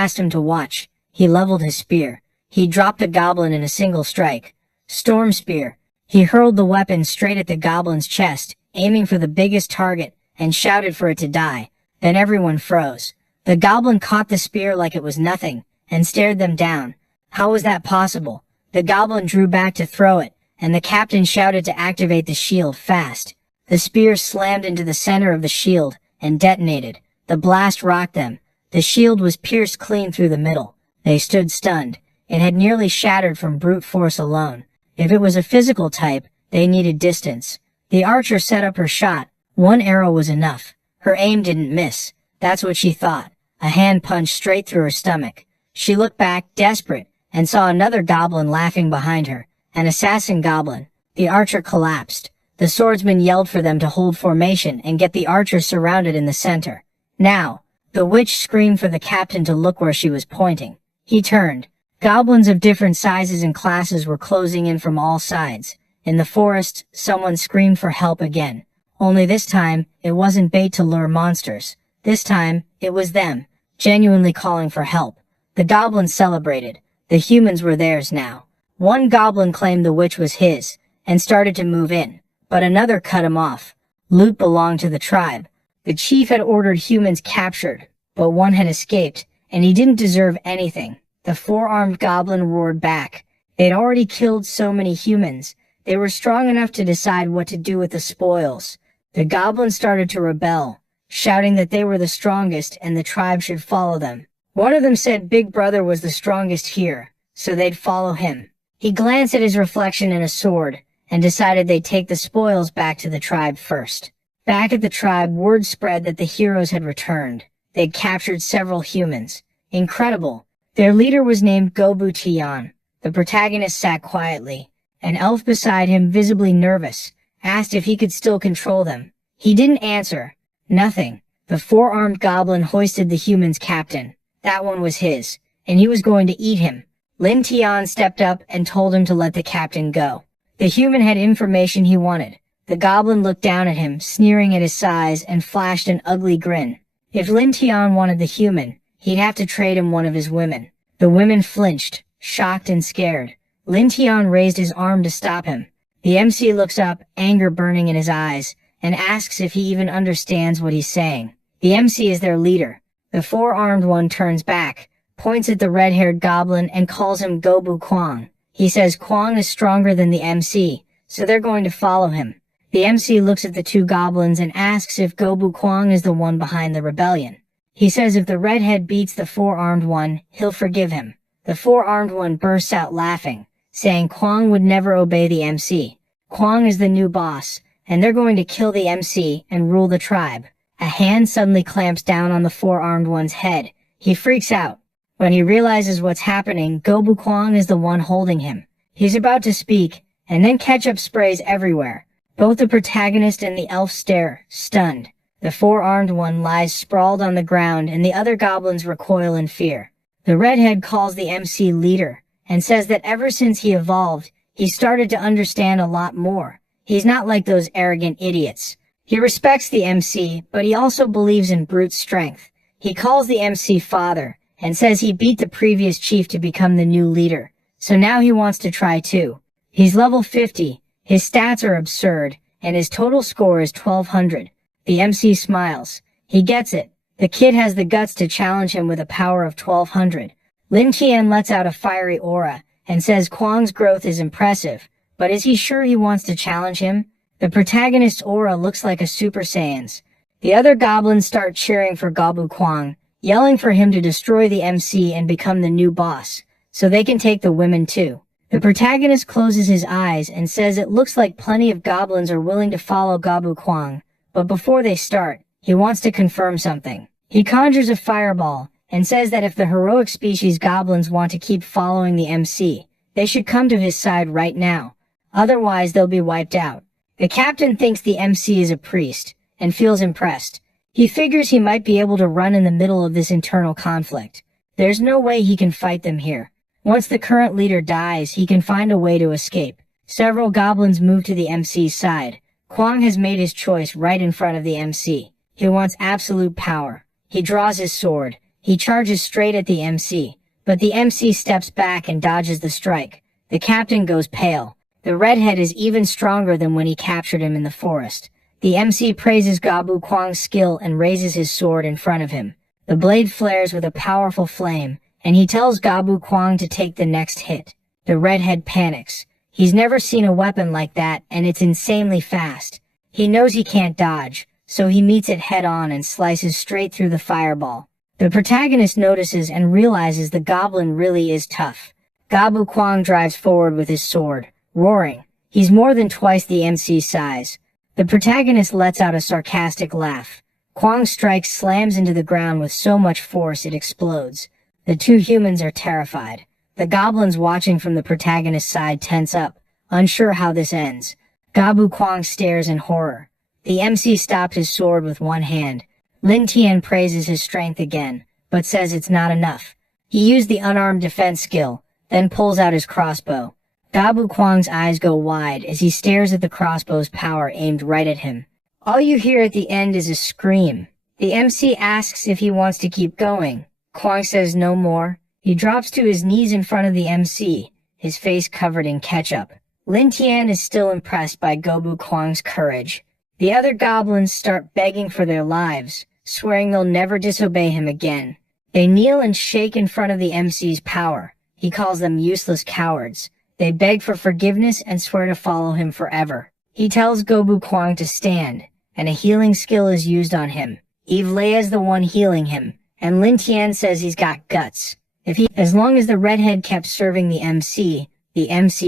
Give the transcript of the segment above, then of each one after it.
asked him to watch. He leveled his spear. He dropped the goblin in a single strike. Storm Spear. He hurled the weapon straight at the goblin's chest, aiming for the biggest target, and shouted for it to die. Then everyone froze. The goblin caught the spear like it was nothing, and stared them down. How was that possible? The goblin drew back to throw it, and the captain shouted to activate the shield fast. The spear slammed into the center of the shield, and detonated. The blast rocked them. The shield was pierced clean through the middle. They stood stunned. It had nearly shattered from brute force alone. If it was a physical type, they needed distance. The archer set up her shot. One arrow was enough. Her aim didn't miss. That's what she thought. A hand punched straight through her stomach. She looked back, desperate, and saw another goblin laughing behind her. An assassin goblin. The archer collapsed. The swordsman yelled for them to hold formation and get the archer surrounded in the center. Now, the witch screamed for the captain to look where she was pointing. He turned. Goblins of different sizes and classes were closing in from all sides. In the forest, someone screamed for help again. Only this time, it wasn't bait to lure monsters. This time, it was them, genuinely calling for help. The goblins celebrated. The humans were theirs now. One goblin claimed the witch was his, and started to move in, but another cut him off. Loot belonged to the tribe. The chief had ordered humans captured, but one had escaped, and he didn't deserve anything. The four-armed goblin roared back. They'd already killed so many humans. They were strong enough to decide what to do with the spoils. The goblins started to rebel, shouting that they were the strongest and the tribe should follow them. One of them said Big Brother was the strongest here, so they'd follow him. He glanced at his reflection in a sword, and decided they'd take the spoils back to the tribe first. Back at the tribe, word spread that the heroes had returned. They'd captured several humans. Incredible. Their leader was named Goblin To Goblin. The protagonist sat quietly. An elf beside him, visibly nervous, asked if he could still control them. He didn't answer. Nothing. The four-armed goblin hoisted the human's captain. That one was his, and he was going to eat him. Lin Tian stepped up and told him to let the captain go. The human had information he wanted. The goblin looked down at him, sneering at his size, and flashed an ugly grin. If Lin Tian wanted the human, he'd have to trade him one of his women. The women flinched, shocked and scared. Lin Tian raised his arm to stop him. The MC looks up, anger burning in his eyes, and asks if he even understands what he's saying. The MC is their leader. The four-armed one turns back, points at the red-haired goblin and calls him Gobu Kwang. He says Kwang is stronger than the MC, so they're going to follow him. The MC looks at the two goblins and asks if Gobu Kwang is the one behind the rebellion. He says if the redhead beats the four-armed one, he'll forgive him. The four-armed one bursts out laughing, saying Kwang would never obey the MC. Kwang is the new boss, and they're going to kill the MC and rule the tribe. A hand suddenly clamps down on the four-armed one's head. He freaks out. When he realizes what's happening, Gobu Kwang is the one holding him. He's about to speak, and then ketchup sprays everywhere. Both the protagonist and the elf stare, stunned. The four-armed one lies sprawled on the ground and the other goblins recoil in fear. The redhead calls the MC leader, and says that ever since he evolved, he started to understand a lot more. He's not like those arrogant idiots. He respects the MC, but he also believes in brute strength. He calls the MC father, and says he beat the previous chief to become the new leader, so now he wants to try too. He's level 50, his stats are absurd, and his total score is 1200. The MC smiles. He gets it. The kid has the guts to challenge him with a power of 1200. Lin Tian lets out a fiery aura, and says Kwang's growth is impressive, but is he sure he wants to challenge him? The protagonist's aura looks like a Super Saiyan's. The other goblins start cheering for Gobu Kwang, yelling for him to destroy the MC and become the new boss, so they can take the women too. The protagonist closes his eyes and says it looks like plenty of goblins are willing to follow Gobu Kwang, but before they start, he wants to confirm something. He conjures a fireball, and says that if the heroic species goblins want to keep following the MC, they should come to his side right now. Otherwise they'll be wiped out. The captain thinks the MC is a priest, and feels impressed. He figures he might be able to run in the middle of this internal conflict. There's no way he can fight them here. Once the current leader dies, he can find a way to escape. Several goblins move to the MC's side. Kwang has made his choice right in front of the MC. He wants absolute power. He draws his sword. He charges straight at the MC, but the MC steps back and dodges the strike. The captain goes pale. The redhead is even stronger than when he captured him in the forest. The MC praises Gabu Kwang's skill and raises his sword in front of him. The blade flares with a powerful flame, and he tells Gabu Kwang to take the next hit. The redhead panics. He's never seen a weapon like that, and it's insanely fast. He knows he can't dodge, so he meets it head-on and slices straight through the fireball. The protagonist notices and realizes the goblin really is tough. Gabu Kwang drives forward with his sword, roaring. He's more than twice the MC's size. The protagonist lets out a sarcastic laugh. Kwang's strike slams into the ground with so much force it explodes. The two humans are terrified. The goblins watching from the protagonist's side tense up, unsure how this ends. Gabu Kwang stares in horror. The MC stopped his sword with one hand. Lin Tian praises his strength again, but says it's not enough. He used the unarmed defense skill, then pulls out his crossbow. Gabu Kwang's eyes go wide as he stares at the crossbow's power aimed right at him. All you hear at the end is a scream. The MC asks if he wants to keep going. Kwang says no more. He drops to his knees in front of the MC, his face covered in ketchup. Lin Tian is still impressed by Gabu Kwang's courage. The other goblins start begging for their lives, swearing they'll never disobey him again. They kneel and shake in front of the MC's power. He calls them useless cowards. They beg for forgiveness and swear to follow him forever. He tells Gabu Kwang to stand, and a healing skill is used on him. Eve Lei is the one healing him, and Lin Tian says he's got guts. As long as the redhead kept serving the MC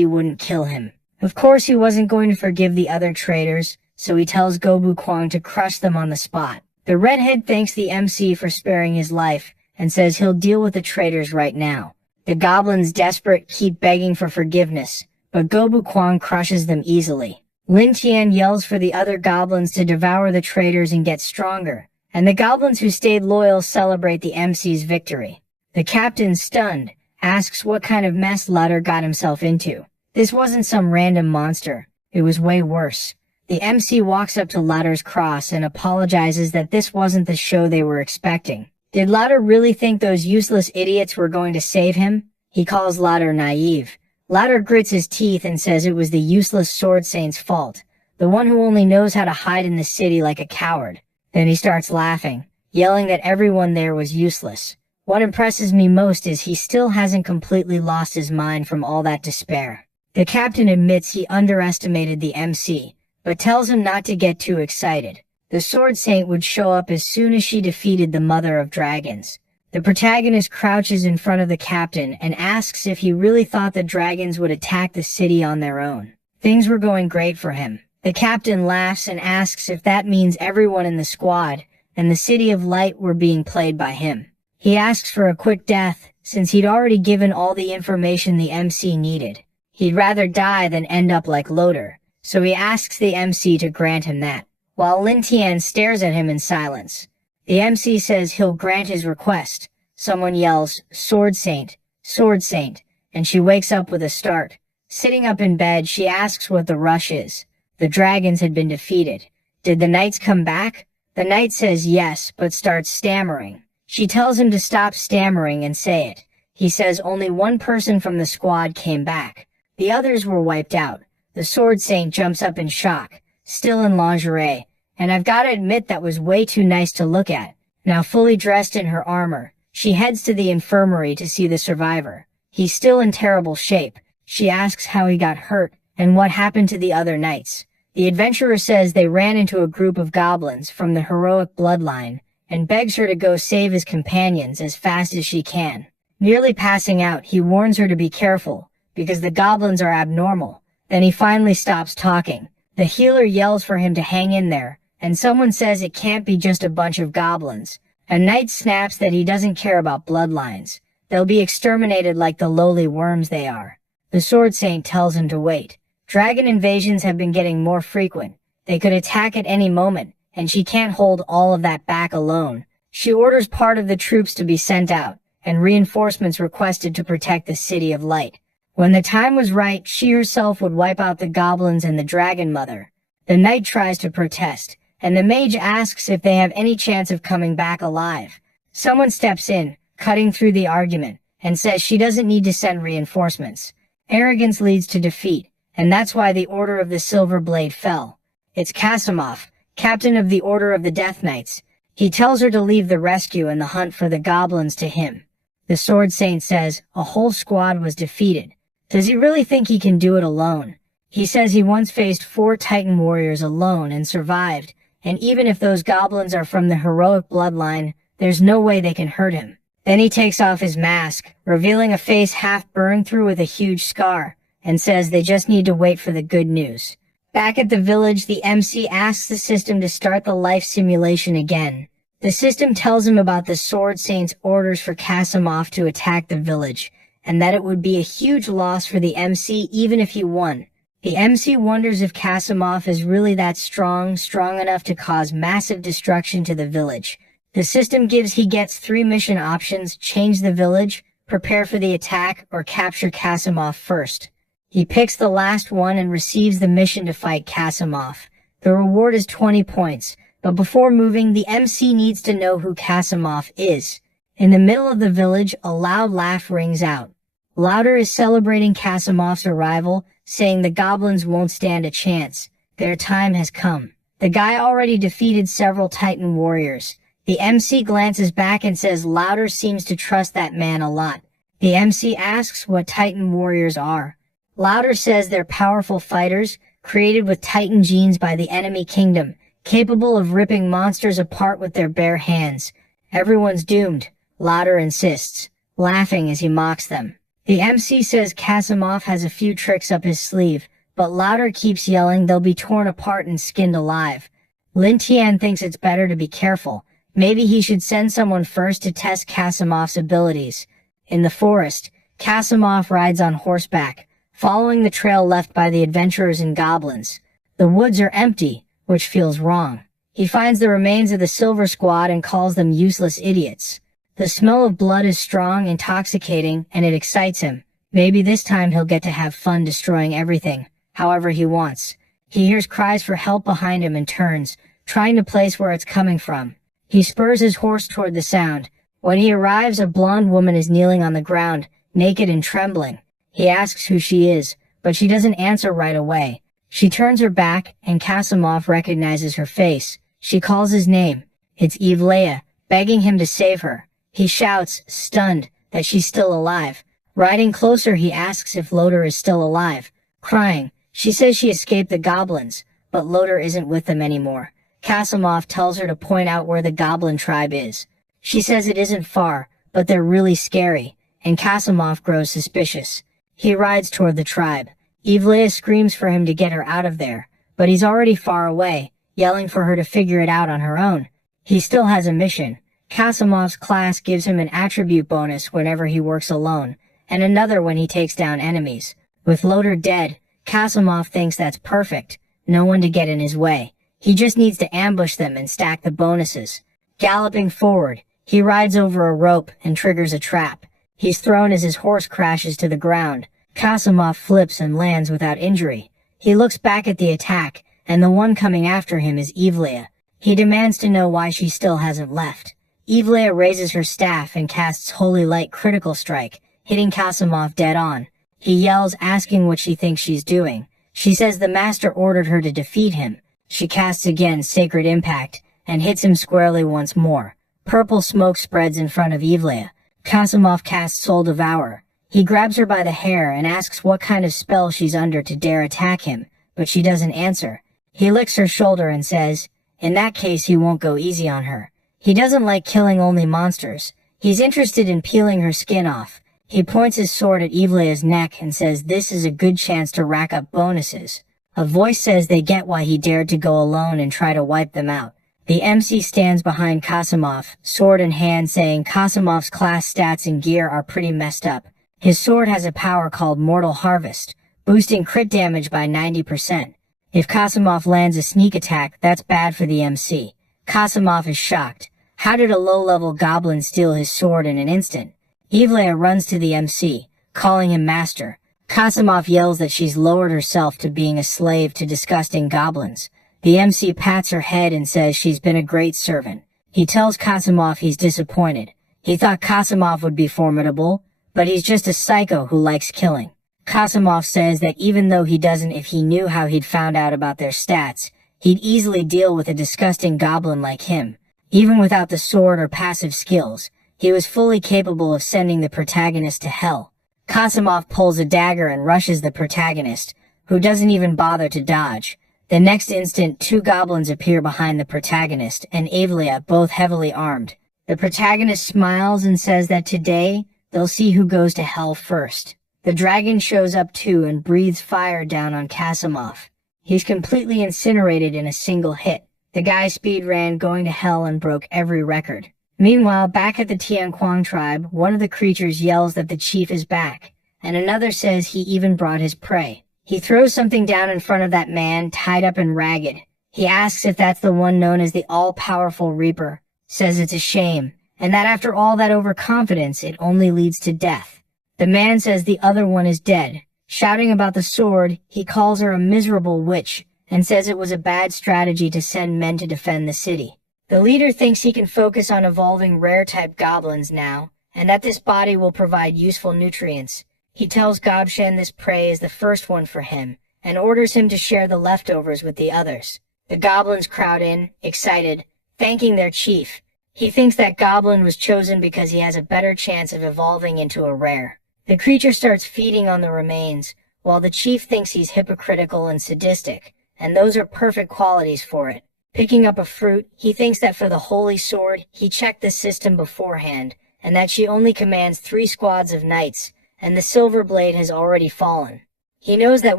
wouldn't kill him. Of course he wasn't going to forgive the other traitors, so he tells Gabu Kwang to crush them on the spot. The redhead thanks the MC for sparing his life, and says he'll deal with the traitors right now. The goblins, desperate, keep begging for forgiveness, but Gabu Kwang crushes them easily. Lin Tian yells for the other goblins to devour the traitors and get stronger, and the goblins who stayed loyal celebrate the MC's victory. The captain, stunned, asks what kind of mess Lutter got himself into. This wasn't some random monster, it was way worse. The MC walks up to Lutter's cross and apologizes that this wasn't the show they were expecting. Did Lutter really think those useless idiots were going to save him? He calls Lutter naive. Lutter grits his teeth and says it was the useless sword saint's fault, the one who only knows how to hide in the city like a coward. Then he starts laughing, yelling that everyone there was useless. What impresses me most is he still hasn't completely lost his mind from all that despair. The captain admits he underestimated the MC, but tells him not to get too excited. The Sword Saint would show up as soon as she defeated the Mother of Dragons. The protagonist crouches in front of the captain and asks if he really thought the dragons would attack the city on their own. Things were going great for him. The captain laughs and asks if that means everyone in the squad and the City of Light were being played by him. He asks for a quick death, since he'd already given all the information the MC needed. He'd rather die than end up like Loader, so he asks the MC to grant him that. While Lin Tian stares at him in silence. The MC says he'll grant his request. Someone yells, "Sword Saint, Sword Saint," and she wakes up with a start. Sitting up in bed, she asks what the rush is. The dragons had been defeated. Did the knights come back? The knight says yes, but starts stammering. She tells him to stop stammering and say it. He says only one person from the squad came back. The others were wiped out. The Sword Saint jumps up in shock, still in lingerie, and I've gotta admit that was way too nice to look at. Now fully dressed in her armor, she heads to the infirmary to see the survivor. He's still in terrible shape. She asks how he got hurt, and what happened to the other knights. The adventurer says they ran into a group of goblins from the heroic bloodline, and begs her to go save his companions as fast as she can. Nearly passing out, he warns her to be careful, because the goblins are abnormal. Then he finally stops talking. The healer yells for him to hang in there, and someone says it can't be just a bunch of goblins. A knight snaps that he doesn't care about bloodlines. They'll be exterminated like the lowly worms they are. The Sword Saint tells him to wait. Dragon invasions have been getting more frequent. They could attack at any moment, and she can't hold all of that back alone. She orders part of the troops to be sent out, and reinforcements requested to protect the City of Light. When the time was right, she herself would wipe out the goblins and the Dragon Mother. The knight tries to protest, and the mage asks if they have any chance of coming back alive. Someone steps in, cutting through the argument, and says she doesn't need to send reinforcements. Arrogance leads to defeat, and that's why the Order of the Silver Blade fell. It's Kasimov, captain of the Order of the Death Knights. He tells her to leave the rescue and the hunt for the goblins to him. The Sword Saint says a whole squad was defeated. Does he really think he can do it alone? He says he once faced 4 Titan warriors alone and survived, and even if those goblins are from the heroic bloodline, there's no way they can hurt him. Then he takes off his mask, revealing a face half burned through with a huge scar, and says they just need to wait for the good news. Back at the village, the MC asks the system to start the life simulation again. The system tells him about the Sword Saint's orders for Kasimov to attack the village, and that it would be a huge loss for the MC even if he won. The MC wonders if Kasimov is really that strong enough to cause massive destruction to the village. The system gets 3 mission options: change the village, prepare for the attack, or capture Kasimov first. He picks the last one and receives the mission to fight Kasimov. The reward is 20 points, but before moving, the MC needs to know who Kasimov is. In the middle of the village, a loud laugh rings out. Louder is celebrating Kasimov's arrival, saying the goblins won't stand a chance. Their time has come. The guy already defeated several Titan warriors. The MC glances back and says Louder seems to trust that man a lot. The MC asks what Titan warriors are. Louder says they're powerful fighters, created with Titan genes by the enemy kingdom, capable of ripping monsters apart with their bare hands. Everyone's doomed, Louder insists, laughing as he mocks them. The MC says Kasimov has a few tricks up his sleeve, but Louder keeps yelling they'll be torn apart and skinned alive. Lin Tian thinks it's better to be careful. Maybe he should send someone first to test Kasimov's abilities. In the forest, Kasimov rides on horseback, following the trail left by the adventurers and goblins. The woods are empty, which feels wrong. He finds the remains of the Silver Squad and calls them useless idiots. The smell of blood is strong, intoxicating, and it excites him. Maybe this time he'll get to have fun destroying everything, however he wants. He hears cries for help behind him and turns, trying to place where it's coming from. He spurs his horse toward the sound. When he arrives, a blonde woman is kneeling on the ground, naked and trembling. He asks who she is, but she doesn't answer right away. She turns her back, and Kasimov recognizes her face. She calls his name. It's Evlea, begging him to save her. He shouts, stunned, that she's still alive. Riding closer, he asks if Loder is still alive. Crying, she says she escaped the goblins, but Loder isn't with them anymore. Kasimov tells her to point out where the goblin tribe is. She says it isn't far, but they're really scary, and Kasimov grows suspicious. He rides toward the tribe. Evlea screams for him to get her out of there, but he's already far away, yelling for her to figure it out on her own. He still has a mission. Kasimov's class gives him an attribute bonus whenever he works alone, and another when he takes down enemies. With Loder dead, Kasimov thinks that's perfect, no one to get in his way. He just needs to ambush them and stack the bonuses. Galloping forward, he rides over a rope and triggers a trap. He's thrown as his horse crashes to the ground. Kasimov flips and lands without injury. He looks back at the attack, and the one coming after him is Evlea. He demands to know why she still hasn't left. Evlea raises her staff and casts Holy Light Critical Strike, hitting Kasimov dead on. He yells, asking what she thinks she's doing. She says the master ordered her to defeat him. She casts again Sacred Impact, and hits him squarely once more. Purple smoke spreads in front of Evlea. Kasimov casts Soul Devourer. He grabs her by the hair and asks what kind of spell she's under to dare attack him, but she doesn't answer. He licks her shoulder and says, in that case he won't go easy on her. He doesn't like killing only monsters. He's interested in peeling her skin off. He points his sword at Evlea's neck and says this is a good chance to rack up bonuses. A voice says they get why he dared to go alone and try to wipe them out. The MC stands behind Kasimov, sword in hand, saying Kasimov's class stats and gear are pretty messed up. His sword has a power called Mortal Harvest, boosting crit damage by 90%. If Kasimov lands a sneak attack, that's bad for the MC. Kasimov is shocked. How did a low-level goblin steal his sword in an instant? Evlea runs to the MC, calling him master. Kasimov yells that she's lowered herself to being a slave to disgusting goblins. The MC pats her head and says she's been a great servant. He tells Kasimov he's disappointed. He thought Kasimov would be formidable, but he's just a psycho who likes killing. Kasimov says that even though he doesn't, if he knew how he'd found out about their stats, he'd easily deal with a disgusting goblin like him. Even without the sword or passive skills, he was fully capable of sending the protagonist to hell. Kasimov pulls a dagger and rushes the protagonist, who doesn't even bother to dodge. The next instant, two goblins appear behind the protagonist and Avelia, both heavily armed. The protagonist smiles and says that today, they'll see who goes to hell first. The dragon shows up too and breathes fire down on Kasimov. He's completely incinerated in a single hit. The guy speed ran going to hell and broke every record. Meanwhile, back at the Tianquang tribe, one of the creatures yells that the chief is back, and another says he even brought his prey. He throws something down in front of that man, tied up and ragged. He asks if that's the one known as the all-powerful Reaper, says it's a shame, and that after all that overconfidence, it only leads to death. The man says the other one is dead. Shouting about the sword, he calls her a miserable witch, and says it was a bad strategy to send men to defend the city. The leader thinks he can focus on evolving rare-type goblins now, and that this body will provide useful nutrients. He tells Gobshan this prey is the first one for him, and orders him to share the leftovers with the others. The goblins crowd in, excited, thanking their chief. He thinks that goblin was chosen because he has a better chance of evolving into a rare. The creature starts feeding on the remains, while the chief thinks he's hypocritical and sadistic, and those are perfect qualities for it. Picking up a fruit, he thinks that for the holy sword, he checked the system beforehand, and that she only commands 3 squads of knights, and the silver blade has already fallen. He knows that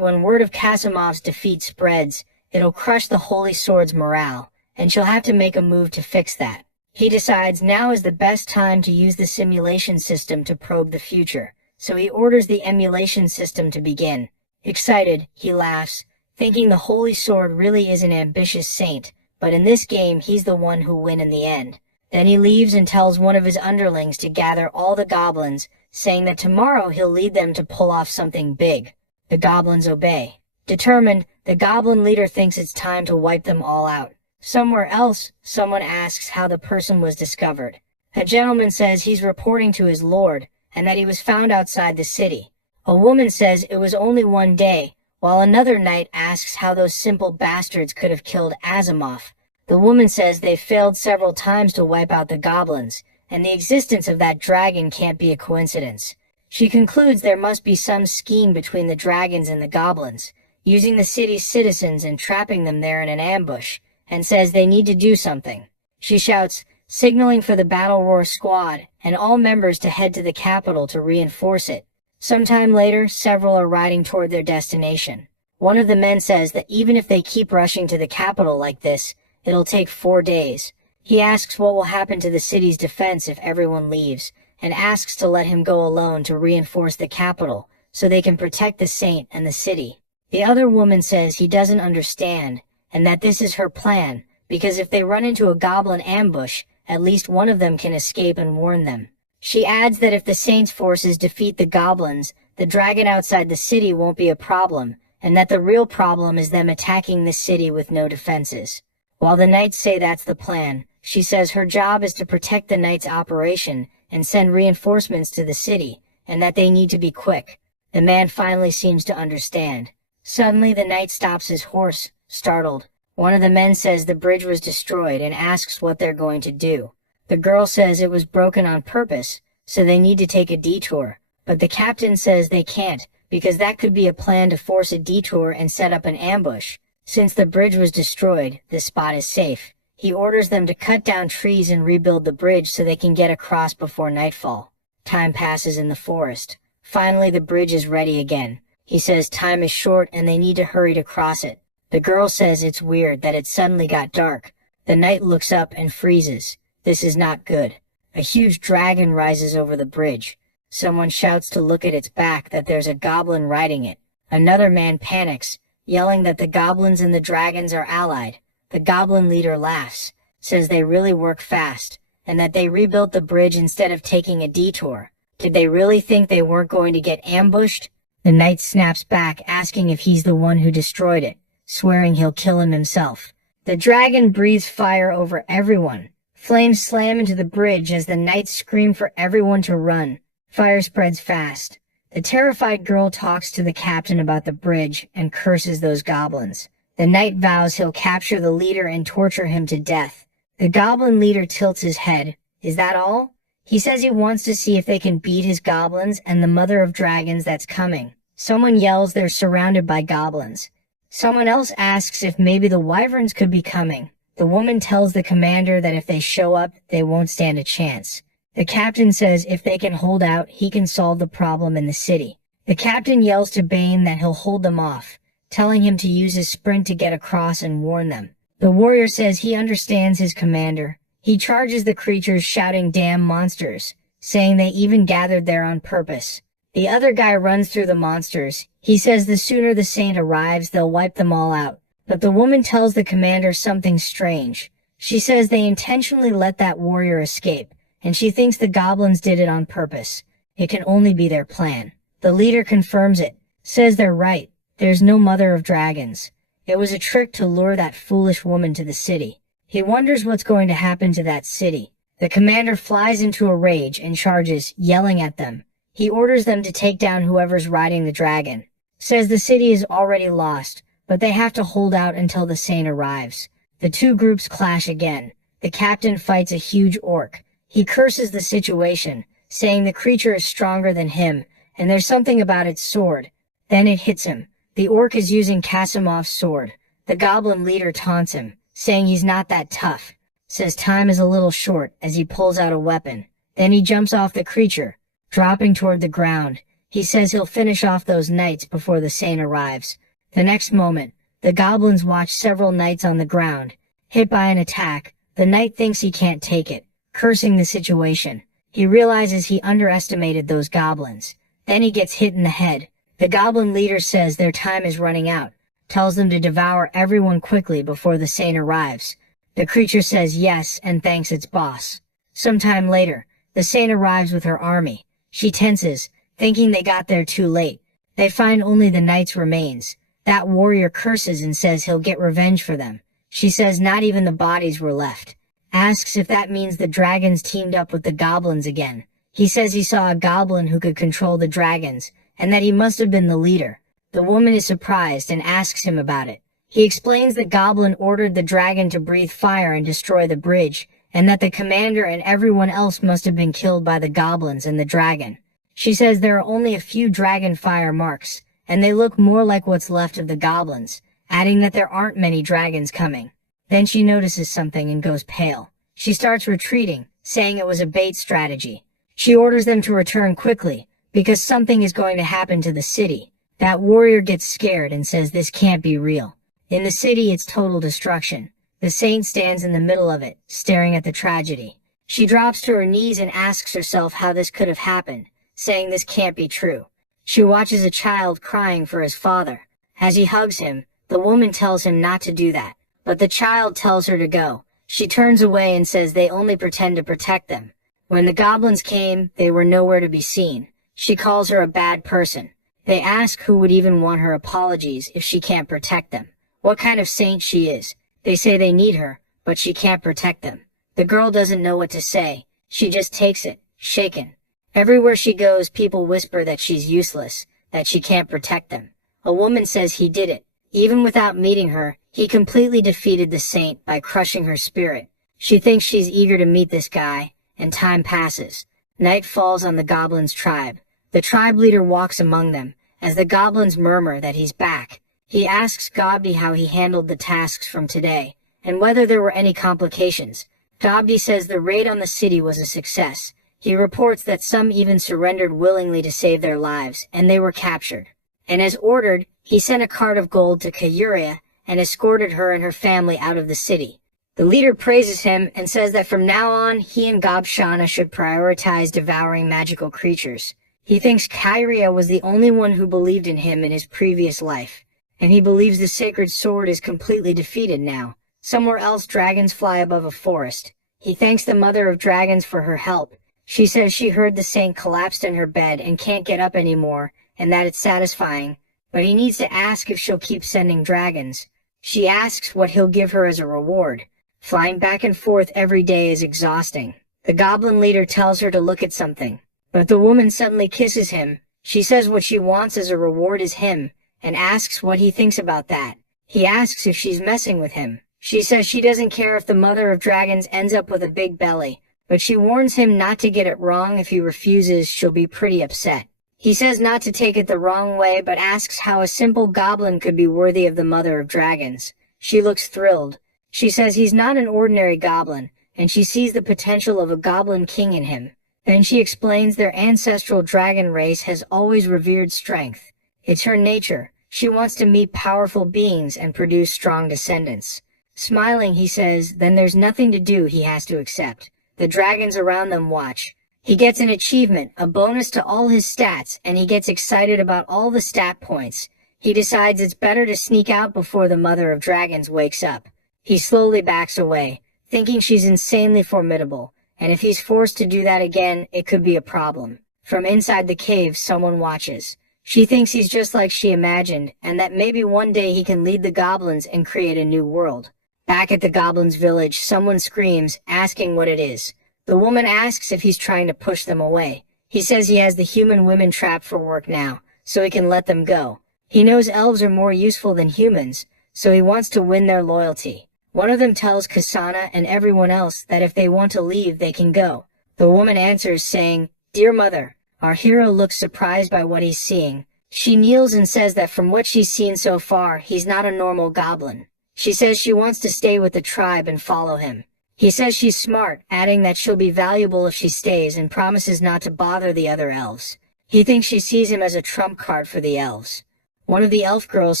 when word of Kasimov's defeat spreads, it'll crush the holy sword's morale, and she'll have to make a move to fix that. He decides now is the best time to use the simulation system to probe the future, so he orders the emulation system to begin. Excited, he laughs, thinking the holy sword really is an ambitious saint, but in this game he's the one who'll win in the end. Then he leaves and tells one of his underlings to gather all the goblins, saying that tomorrow he'll lead them to pull off something big. The goblins obey. Determined, the goblin leader thinks it's time to wipe them all out. Somewhere else, someone asks how the person was discovered. A gentleman says he's reporting to his lord, and that he was found outside the city. A woman says it was only one day, while another knight asks how those simple bastards could have killed Asimov. The woman says they've failed several times to wipe out the goblins, and the existence of that dragon can't be a coincidence. She concludes there must be some scheme between the dragons and the goblins, using the city's citizens and trapping them there in an ambush, and says they need to do something. She shouts, signaling for the Battle Roar squad and all members to head to the capital to reinforce it. Sometime later, several are riding toward their destination. One of the men says that even if they keep rushing to the capital like this, it'll take 4 days. He asks what will happen to the city's defense if everyone leaves, and asks to let him go alone to reinforce the capital, so they can protect the saint and the city. The other woman says he doesn't understand, and that this is her plan, because if they run into a goblin ambush, at least one of them can escape and warn them. She adds that if the saint's forces defeat the goblins, the dragon outside the city won't be a problem, and that the real problem is them attacking the city with no defenses. While the knights say that's the plan, she says her job is to protect the knights' operation and send reinforcements to the city, and that they need to be quick. The man finally seems to understand. Suddenly the knight stops his horse, startled. One of the men says the bridge was destroyed and asks what they're going to do. The girl says it was broken on purpose, so they need to take a detour, but the captain says they can't, because that could be a plan to force a detour and set up an ambush. Since the bridge was destroyed, the spot is safe. He orders them to cut down trees and rebuild the bridge so they can get across before nightfall. Time passes in the forest. Finally, the bridge is ready again. He says time is short and they need to hurry to cross it. The girl says it's weird that it suddenly got dark. The knight looks up and freezes. This is not good. A huge dragon rises over the bridge. Someone shouts to look at its back that there's a goblin riding it. Another man panics, yelling that the goblins and the dragons are allied. The goblin leader laughs, says they really work fast, and that they rebuilt the bridge instead of taking a detour. Did they really think they weren't going to get ambushed? The knight snaps back, asking if he's the one who destroyed it, swearing he'll kill him himself. The dragon breathes fire over everyone. Flames slam into the bridge as the knights scream for everyone to run. Fire spreads fast. The terrified girl talks to the captain about the bridge and curses those goblins. The knight vows he'll capture the leader and torture him to death. The goblin leader tilts his head. Is that all? He says he wants to see if they can beat his goblins and the mother of dragons that's coming. Someone yells they're surrounded by goblins. Someone else asks if maybe the wyverns could be coming. The woman tells the commander that if they show up, they won't stand a chance. The captain says if they can hold out, he can solve the problem in the city. The captain yells to Bane that he'll hold them off, telling him to use his sprint to get across and warn them. The warrior says he understands his commander. He charges the creatures, shouting damn monsters, saying they even gathered there on purpose. The other guy runs through the monsters. He says the sooner the saint arrives, they'll wipe them all out. But the woman tells the commander something strange. She says they intentionally let that warrior escape, and she thinks the goblins did it on purpose. It can only be their plan. The leader confirms it, says they're right. There's no mother of dragons. It was a trick to lure that foolish woman to the city. He wonders what's going to happen to that city. The commander flies into a rage and charges, yelling at them. He orders them to take down whoever's riding the dragon. Says the city is already lost, but they have to hold out until the saint arrives. The two groups clash again. The captain fights a huge orc. He curses the situation, saying the creature is stronger than him, and there's something about its sword. Then it hits him. The orc is using Kasimov's sword. The goblin leader taunts him, saying he's not that tough. Says time is a little short as he pulls out a weapon. Then he jumps off the creature, dropping toward the ground. He says he'll finish off those knights before the saint arrives. The next moment, the goblins watch several knights on the ground, hit by an attack. The knight thinks he can't take it, cursing the situation. He realizes he underestimated those goblins. Then he gets hit in the head. The goblin leader says their time is running out, tells them to devour everyone quickly before the saint arrives. The creature says yes and thanks its boss. Sometime later, the saint arrives with her army. She tenses, thinking they got there too late. They find only the knight's remains. That warrior curses and says he'll get revenge for them. She says not even the bodies were left. Asks if that means the dragons teamed up with the goblins again. He says he saw a goblin who could control the dragons, and that he must have been the leader. The woman is surprised and asks him about it. He explains the goblin ordered the dragon to breathe fire and destroy the bridge, and that the commander and everyone else must have been killed by the goblins and the dragon. She says there are only a few dragon fire marks, and they look more like what's left of the goblins, adding that there aren't many dragons coming. Then she notices something and goes pale. She starts retreating, saying it was a bait strategy. She orders them to return quickly, because something is going to happen to the city. That warrior gets scared and says this can't be real. In the city, it's total destruction. The saint stands in the middle of it, staring at the tragedy. She drops to her knees and asks herself how this could have happened, saying this can't be true. She watches a child crying for his father. As he hugs him, the woman tells him not to do that, but the child tells her to go. She turns away and says they only pretend to protect them. When the goblins came, they were nowhere to be seen. She calls her a bad person. They ask who would even want her apologies if she can't protect them. What kind of saint she is. They say they need her, but she can't protect them. The girl doesn't know what to say. She just takes it, shaken. Everywhere she goes, people whisper that she's useless, that she can't protect them. A woman says he did it. Even without meeting her, he completely defeated the saint by crushing her spirit. She thinks she's eager to meet this guy, and time passes. Night falls on the goblins' tribe. The tribe leader walks among them, as the goblins murmur that he's back. He asks Gobby how he handled the tasks from today, and whether there were any complications. Gobby says the raid on the city was a success. He reports that some even surrendered willingly to save their lives, and they were captured. And as ordered, he sent a cart of gold to Kayuria, and escorted her and her family out of the city. The leader praises him and says that from now on, he and Gobshana should prioritize devouring magical creatures. He thinks Kyria was the only one who believed in him in his previous life, and he believes the sacred sword is completely defeated now. Somewhere else, dragons fly above a forest. He thanks the mother of dragons for her help. She says she heard the saint collapsed in her bed and can't get up anymore, and that it's satisfying, but he needs to ask if she'll keep sending dragons. She asks what he'll give her as a reward. Flying back and forth every day is exhausting. The goblin leader tells her to look at something, but the woman suddenly kisses him. She says what she wants as a reward is him, and asks what he thinks about that. He asks if she's messing with him. She says she doesn't care if the mother of dragons ends up with a big belly, but she warns him not to get it wrong. If he refuses, she'll be pretty upset. He says not to take it the wrong way, but asks how a simple goblin could be worthy of the mother of dragons. She looks thrilled. She says he's not an ordinary goblin, and she sees the potential of a goblin king in him. Then she explains their ancestral dragon race has always revered strength. It's her nature. She wants to meet powerful beings and produce strong descendants. Smiling, he says, then there's nothing to do, he has to accept. The dragons around them watch. He gets an achievement, a bonus to all his stats, and he gets excited about all the stat points. He decides it's better to sneak out before the mother of dragons wakes up. He slowly backs away, thinking she's insanely formidable, and if he's forced to do that again, it could be a problem. From inside the cave, someone watches. She thinks he's just like she imagined, and that maybe one day he can lead the goblins and create a new world. Back at the goblins' village, someone screams, asking what it is. The woman asks if he's trying to push them away. He says he has the human women trapped for work now, so he can let them go. He knows elves are more useful than humans, so he wants to win their loyalty. One of them tells Kasana and everyone else that if they want to leave, they can go. The woman answers saying, "Dear mother." Our hero looks surprised by what he's seeing. She kneels and says that from what she's seen so far, he's not a normal goblin. She says she wants to stay with the tribe and follow him. He says she's smart, adding that she'll be valuable if she stays, and promises not to bother the other elves. He thinks she sees him as a trump card for the elves. One of the elf girls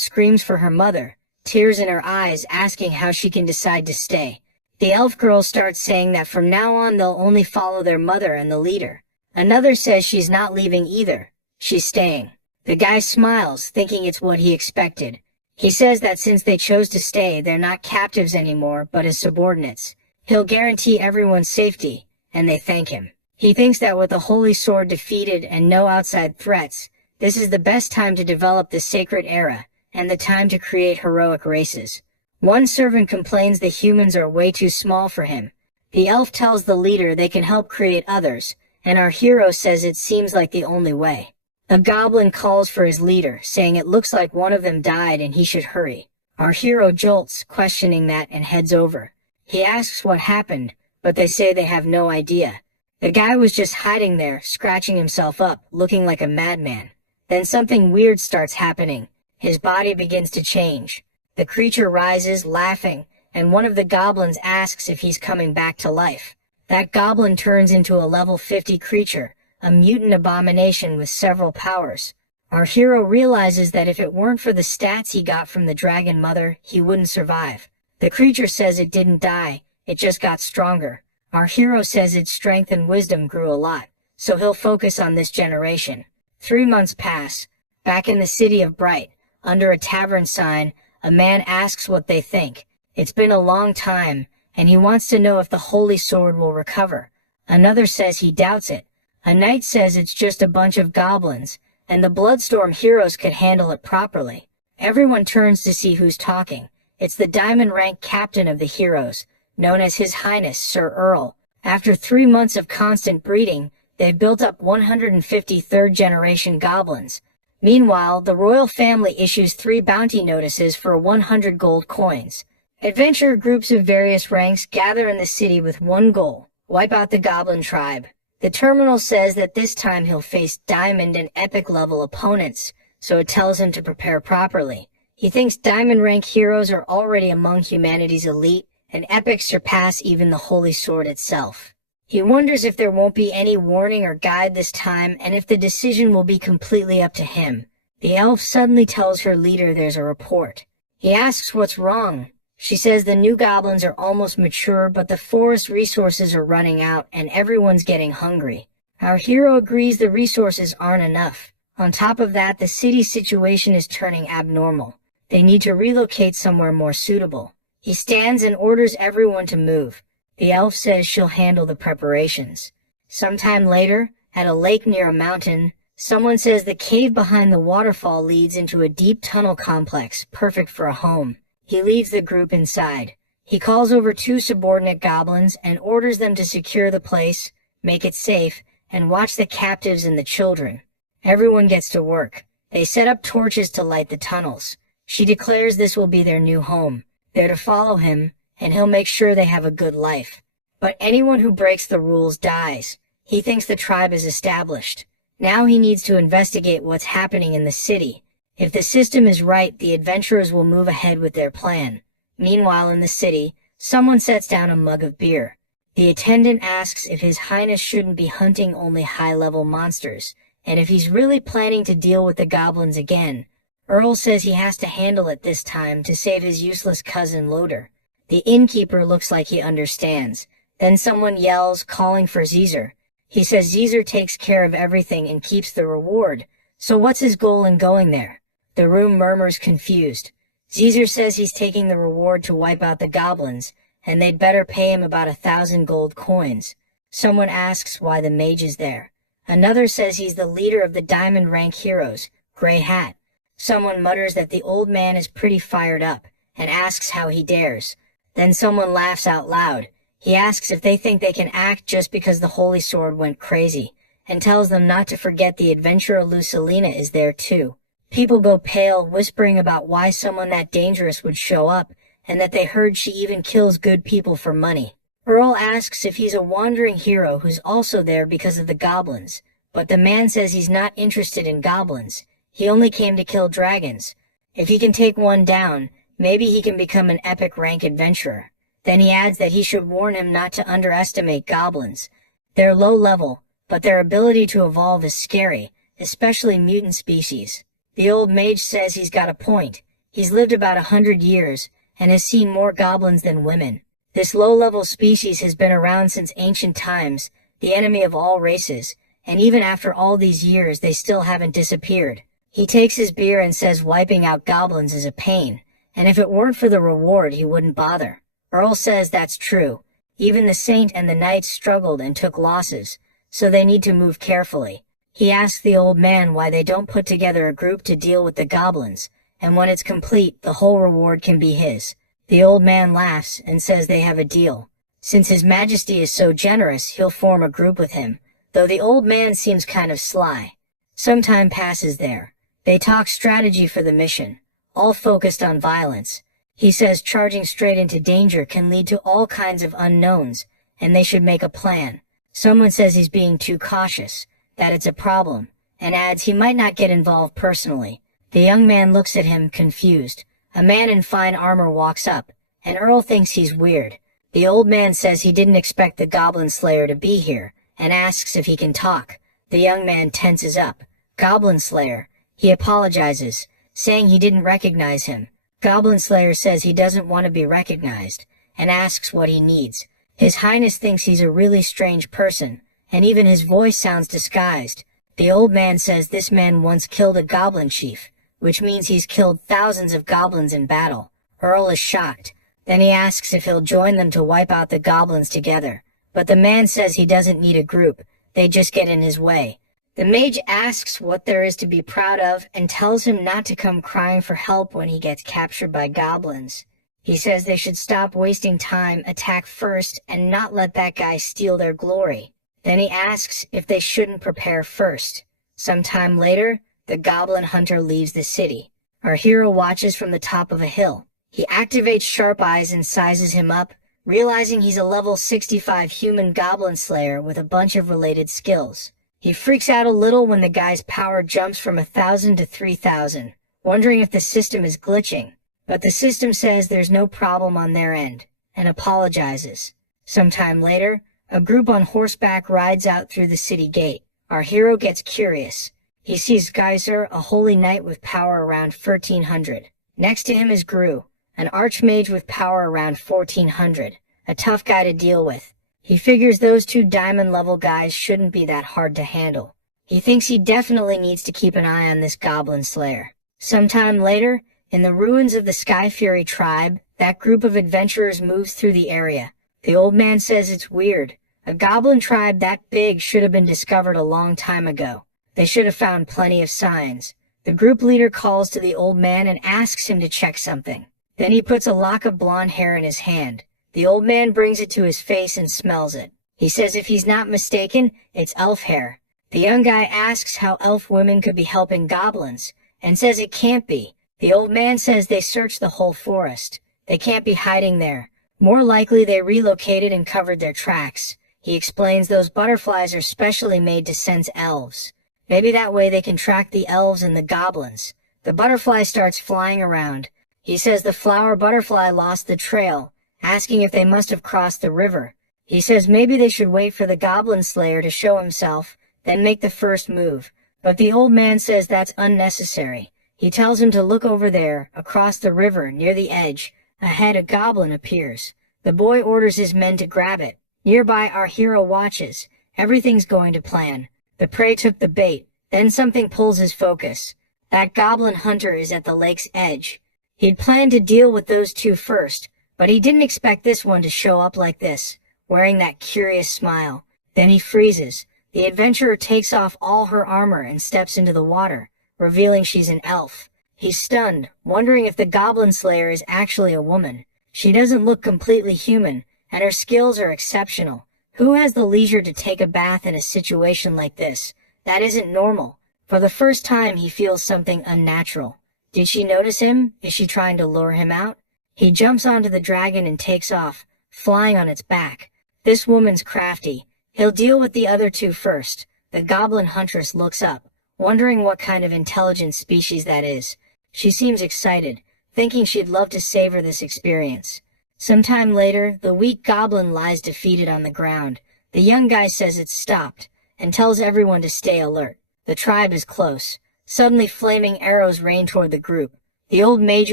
screams for her mother, tears in her eyes, asking how she can decide to stay. The elf girl starts saying that from now on they'll only follow their mother and the leader. Another says she's not leaving either. She's staying. The guy smiles, thinking it's what he expected. He says that since they chose to stay, they're not captives anymore, but as subordinates. He'll guarantee everyone's safety, and they thank him. He thinks that with the Holy Sword defeated and no outside threats, this is the best time to develop the Sacred Era, and the time to create heroic races. One servant complains the humans are way too small for him. The elf tells the leader they can help create others, and our hero says it seems like the only way. A goblin calls for his leader, saying it looks like one of them died and he should hurry. Our hero jolts, questioning that, and heads over. He asks what happened, but they say they have no idea. The guy was just hiding there, scratching himself up, looking like a madman. Then something weird starts happening. His body begins to change. The creature rises, laughing, and one of the goblins asks if he's coming back to life. That goblin turns into a level 50 creature, a mutant abomination with several powers. Our hero realizes that if it weren't for the stats he got from the dragon mother, he wouldn't survive. The creature says it didn't die, it just got stronger. Our hero says its strength and wisdom grew a lot, so he'll focus on this generation. 3 months pass. Back in the city of Bright, under a tavern sign, a man asks what they think. It's been a long time, and he wants to know if the Holy Sword will recover. Another says he doubts it. A knight says it's just a bunch of goblins, and the Bloodstorm heroes could handle it properly. Everyone turns to see who's talking. It's the diamond rank captain of the heroes, known as His Highness Sir Earl. After 3 months of constant breeding, they've built up 150 third-generation goblins. Meanwhile, the royal family issues 3 bounty notices for 100 gold coins. Adventurer groups of various ranks gather in the city with one goal: wipe out the goblin tribe. The terminal says that this time he'll face diamond and epic level opponents, so it tells him to prepare properly. He thinks diamond rank heroes are already among humanity's elite, and epics surpass even the Holy Sword itself. He wonders if there won't be any warning or guide this time, and if the decision will be completely up to him. The elf suddenly tells her leader there's a report. He asks what's wrong. She says the new goblins are almost mature, but the forest resources are running out and everyone's getting hungry. Our hero agrees the resources aren't enough. On top of that, the city situation is turning abnormal. They need to relocate somewhere more suitable. He stands and orders everyone to move. The elf says she'll handle the preparations. Sometime later, at a lake near a mountain, someone says the cave behind the waterfall leads into a deep tunnel complex, perfect for a home. He leads the group inside. He calls over two subordinate goblins and orders them to secure the place, make it safe, and watch the captives and the children. Everyone gets to work. They set up torches to light the tunnels. She declares this will be their new home. They're to follow him, and he'll make sure they have a good life. But anyone who breaks the rules dies. He thinks the tribe is established. Now he needs to investigate what's happening in the city. If the system is right, the adventurers will move ahead with their plan. Meanwhile, in the city, someone sets down a mug of beer. The attendant asks if His Highness shouldn't be hunting only high-level monsters, and if he's really planning to deal with the goblins again. Earl says he has to handle it this time to save his useless cousin Loader. The innkeeper looks like he understands. Then someone yells, calling for Caesar. He says Caesar takes care of everything and keeps the reward. So what's his goal in going there? The room murmurs confused. Caesar says he's taking the reward to wipe out the goblins, and they'd better pay him about 1,000 gold coins. Someone asks why the mage is there. Another says he's the leader of the diamond rank heroes, Grey Hat. Someone mutters that the old man is pretty fired up, and asks how he dares. Then someone laughs out loud. He asks if they think they can act just because the Holy Sword went crazy, and tells them not to forget the adventurer Lucilina is there too. People go pale, whispering about why someone that dangerous would show up, and that they heard she even kills good people for money. Earl asks if he's a wandering hero who's also there because of the goblins, but the man says he's not interested in goblins. He only came to kill dragons. If he can take one down, maybe he can become an epic rank adventurer. Then he adds that he should warn him not to underestimate goblins. They're low level, but their ability to evolve is scary, especially mutant species. The old mage says he's got a point. He's lived about 100 years, and has seen more goblins than women. This low-level species has been around since ancient times, the enemy of all races, and even after all these years they still haven't disappeared. He takes his beer and says wiping out goblins is a pain, and if it weren't for the reward he wouldn't bother. Earl says that's true. Even the saint and the knights struggled and took losses, so they need to move carefully. He asks the old man why they don't put together a group to deal with the goblins, and when it's complete, the whole reward can be his. The old man laughs and says they have a deal. Since His Majesty is so generous, he'll form a group with him, though the old man seems kind of sly. Some time passes there. They talk strategy for the mission, all focused on violence. He says charging straight into danger can lead to all kinds of unknowns, and they should make a plan. Someone says he's being too cautious, that it's a problem, and adds he might not get involved personally. The young man looks at him, confused. A man in fine armor walks up, and Earl thinks he's weird. The old man says he didn't expect the Goblin Slayer to be here, and asks if he can talk. The young man tenses up. Goblin Slayer. He apologizes, saying he didn't recognize him. Goblin Slayer says he doesn't want to be recognized, and asks what he needs. His Highness thinks he's a really strange person, and even his voice sounds disguised. The old man says this man once killed a goblin chief, which means he's killed thousands of goblins in battle. Earl is shocked. Then he asks if he'll join them to wipe out the goblins together. But the man says he doesn't need a group, they just get in his way. The mage asks what there is to be proud of and tells him not to come crying for help when he gets captured by goblins. He says they should stop wasting time, attack first, and not let that guy steal their glory. Then he asks if they shouldn't prepare first. Sometime later, the goblin hunter leaves the city. Our hero watches from the top of a hill. He activates Sharp Eyes and sizes him up, realizing he's a level 65 human goblin slayer with a bunch of related skills. He freaks out a little when the guy's power jumps from 1,000 to 3,000, wondering if the system is glitching. But the system says there's no problem on their end, and apologizes. Sometime later, a group on horseback rides out through the city gate. Our hero gets curious. He sees Geyser, a holy knight with power around 1,300. Next to him is Gru, an archmage with power around 1,400, a tough guy to deal with. He figures those two diamond-level guys shouldn't be that hard to handle. He thinks he definitely needs to keep an eye on this goblin slayer. Sometime later, in the ruins of the Sky Fury tribe, that group of adventurers moves through the area. The old man says it's weird. A goblin tribe that big should have been discovered a long time ago. They should have found plenty of signs. The group leader calls to the old man and asks him to check something. Then he puts a lock of blonde hair in his hand. The old man brings it to his face and smells it. He says if he's not mistaken, it's elf hair. The young guy asks how elf women could be helping goblins, and says it can't be. The old man says they searched the whole forest. They can't be hiding there. More likely they relocated and covered their tracks. He explains those butterflies are specially made to sense elves. Maybe that way they can track the elves and the goblins. The butterfly starts flying around. He says the flower butterfly lost the trail, asking if they must have crossed the river. He says maybe they should wait for the goblin slayer to show himself, then make the first move. But the old man says that's unnecessary. He tells him to look over there, across the river, near the edge. Ahead a goblin appears. The boy orders his men to grab it. Nearby our hero watches. Everything's going to plan. The prey took the bait. Then something pulls his focus. That goblin hunter is at the lake's edge. He'd planned to deal with those two first, but he didn't expect this one to show up like this, wearing that curious smile. Then he freezes. The adventurer takes off all her armor and steps into the water, revealing she's an elf. He's stunned, wondering if the goblin slayer is actually a woman. She doesn't look completely human, and her skills are exceptional. Who has the leisure to take a bath in a situation like this? That isn't normal. For the first time he feels something unnatural. Did she notice him? Is she trying to lure him out? He jumps onto the dragon and takes off, flying on its back. This woman's crafty. He'll deal with the other two first. The goblin huntress looks up, wondering what kind of intelligent species that is. She seems excited, thinking she'd love to savor this experience. Sometime later, the weak goblin lies defeated on the ground. The young guy says it's stopped, and tells everyone to stay alert. The tribe is close. Suddenly flaming arrows rain toward the group. The old mage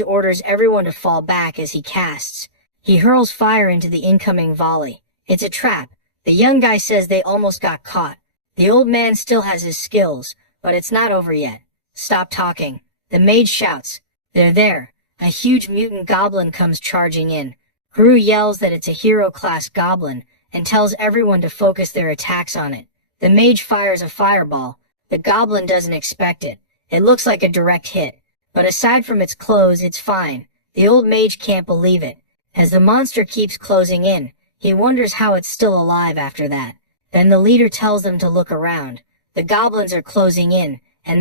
orders everyone to fall back as he casts. He hurls fire into the incoming volley. It's a trap. The young guy says they almost got caught. The old man still has his skills, but it's not over yet. Stop talking. The mage shouts. They're there. A huge mutant goblin comes charging in. Gru yells that it's a hero-class goblin, and tells everyone to focus their attacks on it. The mage fires a fireball. The goblin doesn't expect it. It looks like a direct hit, but aside from its clothes, it's fine. The old mage can't believe it. As the monster keeps closing in, he wonders how it's still alive after that. Then the leader tells them to look around. The goblins are closing in, and